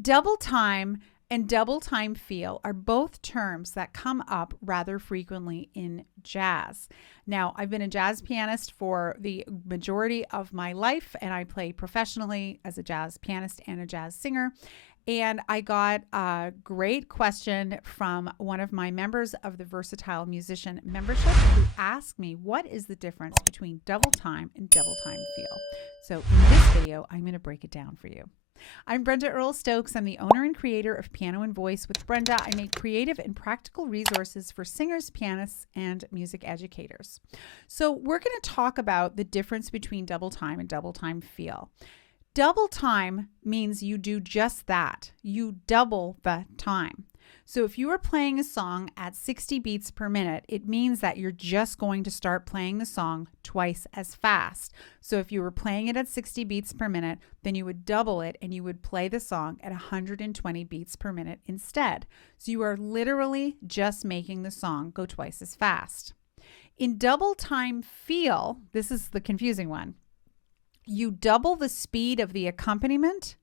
double time and double time feel are both terms that come up rather frequently in jazz. Now, I've been a jazz pianist for the majority of my life, and I play professionally as a jazz pianist and a jazz singer. And I got a great question from one of my members of the Versatile Musician membership who asked me, what is the difference between double time and double time feel? So in this video, I'm going to break it down for you. I'm Brenda Earl-Stokes. I'm the owner and creator of Piano and Voice. With Brenda, I make creative and practical resources for singers, pianists, and music educators. So we're going to talk about the difference between double time and double time feel. Double time means you do just that. You double the time. So if you are playing a song at 60 beats per minute, it means that you're just going to start playing the song twice as fast. So if you were playing it at 60 beats per minute, then you would double it and you would play the song at 120 beats per minute instead. So you are literally just making the song go twice as fast. In double time feel, this is the confusing one. You double the speed of the accompaniment,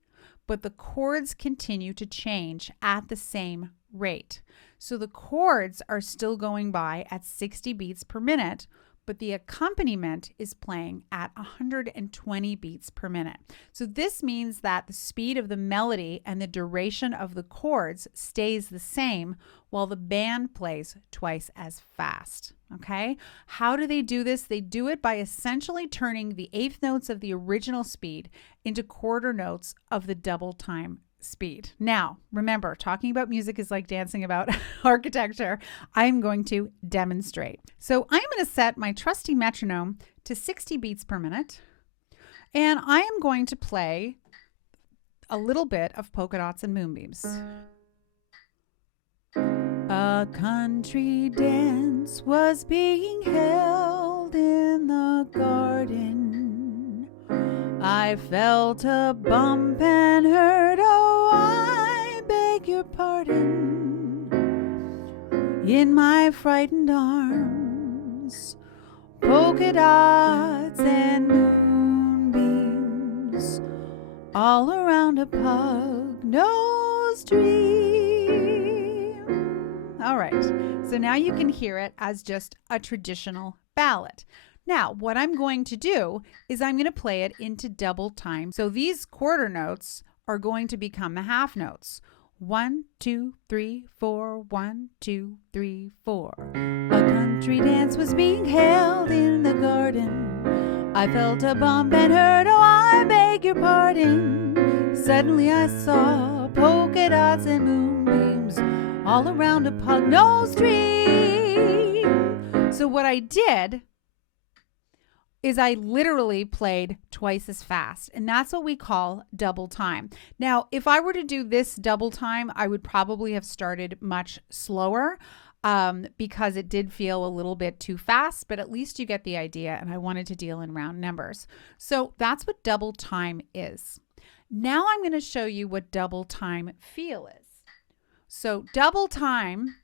but the chords continue to change at the same rate. So the chords are still going by at 60 beats per minute, but the accompaniment is playing at 120 beats per minute. So this means that the speed of the melody and the duration of the chords stays the same while the band plays twice as fast. Okay? How do they do this? They do it by essentially turning the eighth notes of the original speed into quarter notes of the double time speed. Now, remember, talking about music is like dancing about architecture. I'm going to demonstrate. So I'm going to set my trusty metronome to 60 beats per minute, and I am going to play a little bit of polka dots and moonbeams. A country dance was being held in the garden. I felt a bump and heard, oh, I beg your pardon. In my frightened arms, polka dots and moonbeams, all around a pug-nosed dream. All right, so now you can hear it as just a traditional ballad. Now, what I'm going to do is I'm going to play it into double time. So these quarter notes are going to become the half notes. 1, 2, 3, 4, 1, 2, 3, 4. A country dance was being held in the garden. I felt a bump and heard, oh, I beg your pardon. Suddenly I saw polka dots and moonbeams all around a pug-nosed dream. So what I did is I literally played twice as fast, and that's what we call double time. Now, if I were to do this double time, I would probably have started much slower because it did feel a little bit too fast, but at least you get the idea, and I wanted to deal in round numbers. So that's what double time is. Now I'm going to show you what double time feel is. So double time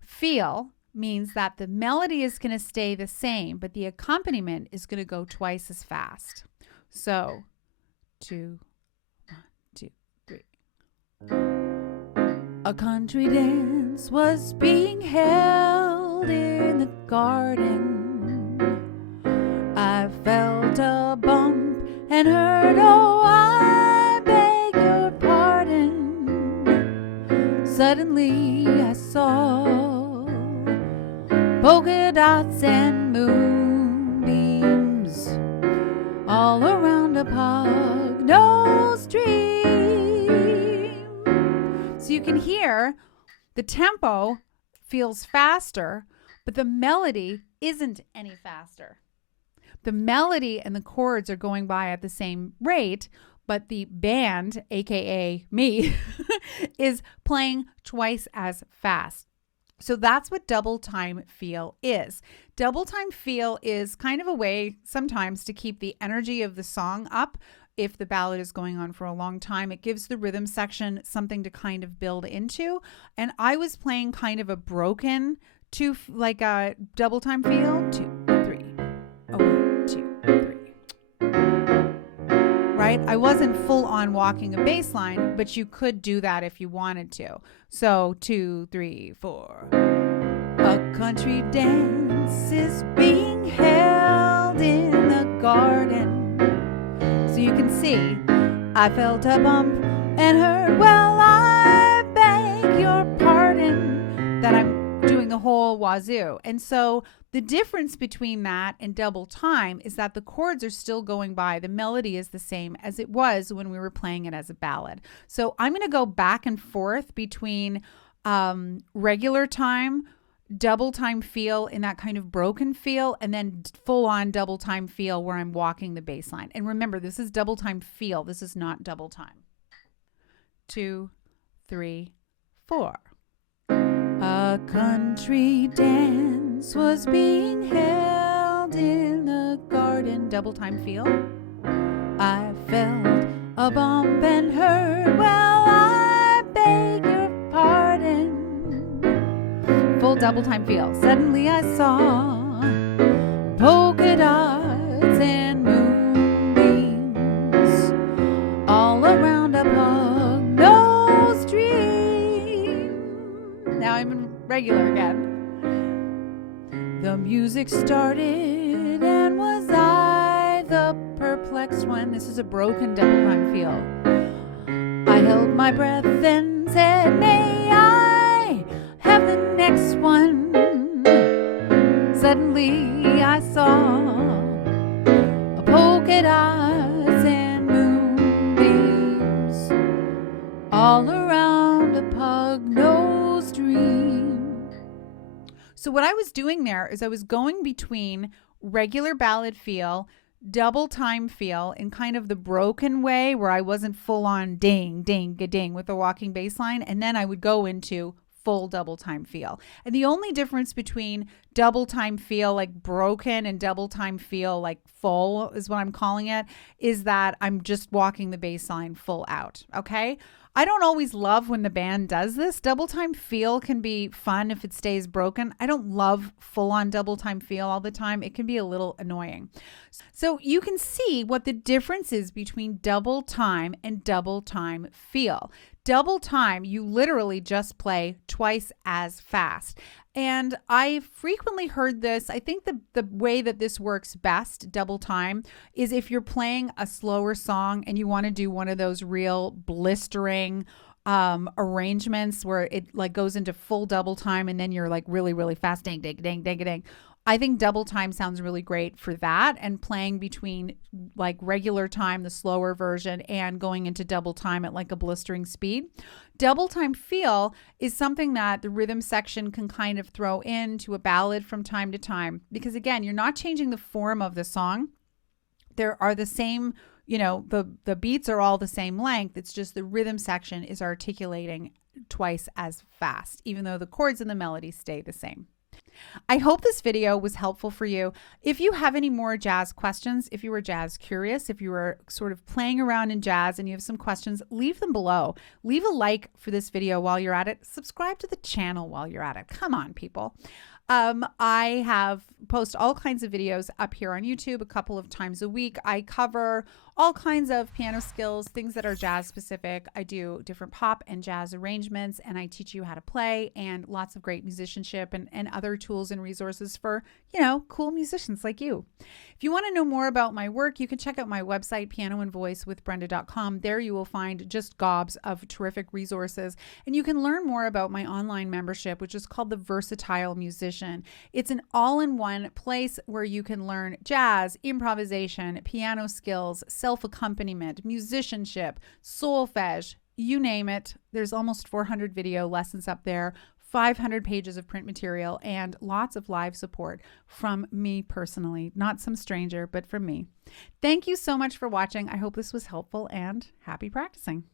feel means that the melody is going to stay the same, but the accompaniment is going to go twice as fast. So 2, 1, 2, 3. A country dance was being held in the garden. I felt a bump and heard, oh, I beg your pardon. Suddenly I saw polka dots and moonbeams all around a pug-nosed dream. So you can hear the tempo feels faster, but the melody isn't any faster. The melody and the chords are going by at the same rate, but the band, aka me, is playing twice as fast. So that's what double time feel is. Double time feel is kind of a way sometimes to keep the energy of the song up. If the ballad is going on for a long time, it gives the rhythm section something to kind of build into. And I was playing kind of a broken like a double time feel. 2, 3. 1, 2, 3. Right? right? I wasn't full on walking a bass line, but you could do that if you wanted to. So 2, 3, 4. A country dance is being held in the garden. So you can see, I felt a bump and heard, well, I beg your pardon, that I'm doing the whole wazoo. And so the difference between that and double time is that the chords are still going by. The melody is the same as it was when we were playing it as a ballad. So I'm going to go back and forth between regular time, double time feel in that kind of broken feel, and then full on double time feel where I'm walking the bass line. And remember, this is double time feel. This is not double time. 2, 3, 4. A country dance was being held in the garden. Double time feel. I felt a bump and heard, well, I beg your pardon. Full double time feel. Suddenly I saw polka dots and moonbeams all around a pug-nosed dream. Now I'm in regular again. The music started, and was I the perplexed one? This is a broken double time feel. I held my breath and said, may I have the next one? Suddenly I saw a polka dots and moonbeams all around a pug-nosed dream. So what I was doing there is I was going between regular ballad feel, double time feel in kind of the broken way where I wasn't full on ding, ding, ga-ding with the walking bass line. And then I would go into full double time feel. And the only difference between double time feel like broken and double time feel like full is what I'm calling it, is that I'm just walking the bass line full out. Okay. I don't always love when the band does this. Double time feel can be fun if it stays broken. I don't love full on double time feel all the time. It can be a little annoying. So you can see what the difference is between double time and double time feel. Double time, you literally just play twice as fast. And I frequently heard this. I think the way that this works best, double time, is if you're playing a slower song and you want to do one of those real blistering arrangements where it like goes into full double time and then you're like really, really fast, ding, ding, ding, ding, ding. I think double time sounds really great for that, and playing between like regular time, the slower version, and going into double time at like a blistering speed. Double time feel is something that the rhythm section can kind of throw into a ballad from time to time, because again, you're not changing the form of the song. There are the same, you know, the beats are all the same length. It's just the rhythm section is articulating twice as fast, even though the chords and the melody stay the same. I hope this video was helpful for you. If you have any more jazz questions, if you were jazz curious, if you were sort of playing around in jazz and you have some questions, leave them below. Leave a like for this video while you're at it. Subscribe to the channel while you're at it. Come on, people. I have post all kinds of videos up here on YouTube a couple of times a week. I cover all kinds of piano skills, things that are jazz specific. I do different pop and jazz arrangements, and I teach you how to play, and lots of great musicianship and other tools and resources for, you know, cool musicians like you. If you want to know more about my work, you can check out my website, pianoandvoicewithbrenda.com. There you will find just gobs of terrific resources, and you can learn more about my online membership, which is called the Versatile Musician. It's an all-in-one place where you can learn jazz, improvisation, piano skills, self-accompaniment, musicianship, solfege, you name it. There's almost 400 video lessons up there, 500 pages of print material, and lots of live support from me personally. Not some stranger, but from me. Thank you so much for watching. I hope this was helpful, and happy practicing.